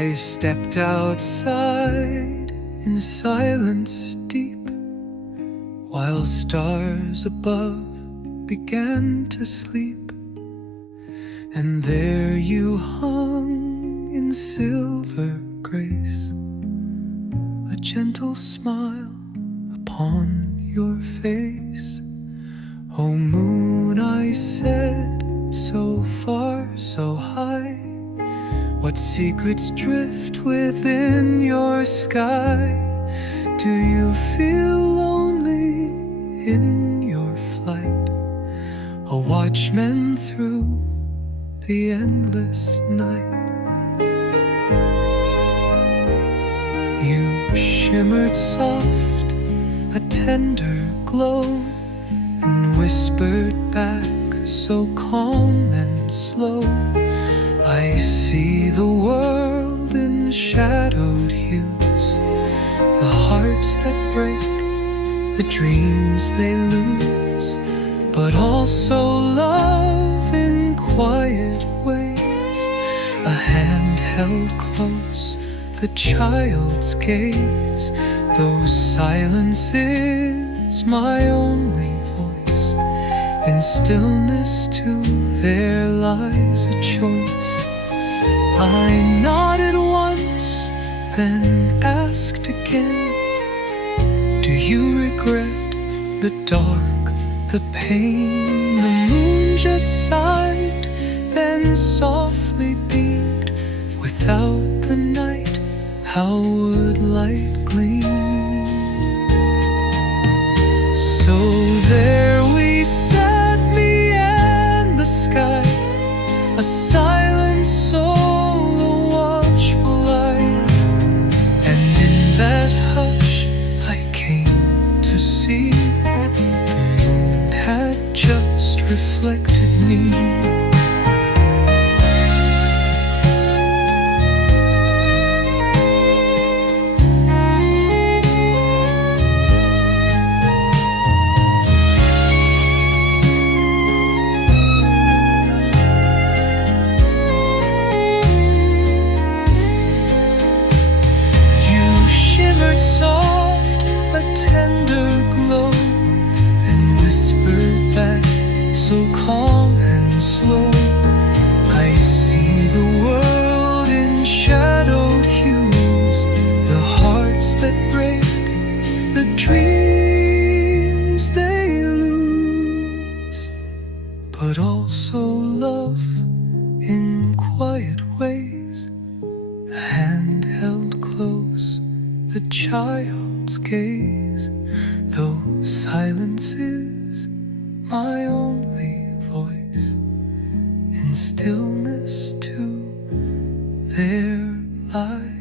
I stepped outside in silence deep, while stars above began to sleep. And there you hung in silver grace, a gentle smile upon your face. Oh moon, I said, so far, so high, what secrets drift within your sky? Do you feel lonely in your flight, a watchman through the endless night? You shimmered soft, a tender glow, and whispered back so calm and slow, I see the world in shadowed hues, the hearts that break, the dreams they lose, but also love in quiet ways. A hand held close, the child's gaze, though silence is my only voice. In stillness too there lies a choice. I nodded once, then asked again, do you regret the dark, the pain? The moon just sighed, then softly beamed. Without the night, how would light gleam? So there we sat, me and the sky, a silent soul, a watchful eye. And in that hush I came to see the moon had just reflected me. Soft, a tender glow, and whispered back so calm and slow, I see the world in shadowed hues, the hearts that break, the dreams they lose, but also love in quiet ways. The hand held close, the child's gaze, though silence is my only voice. In stillness too there lies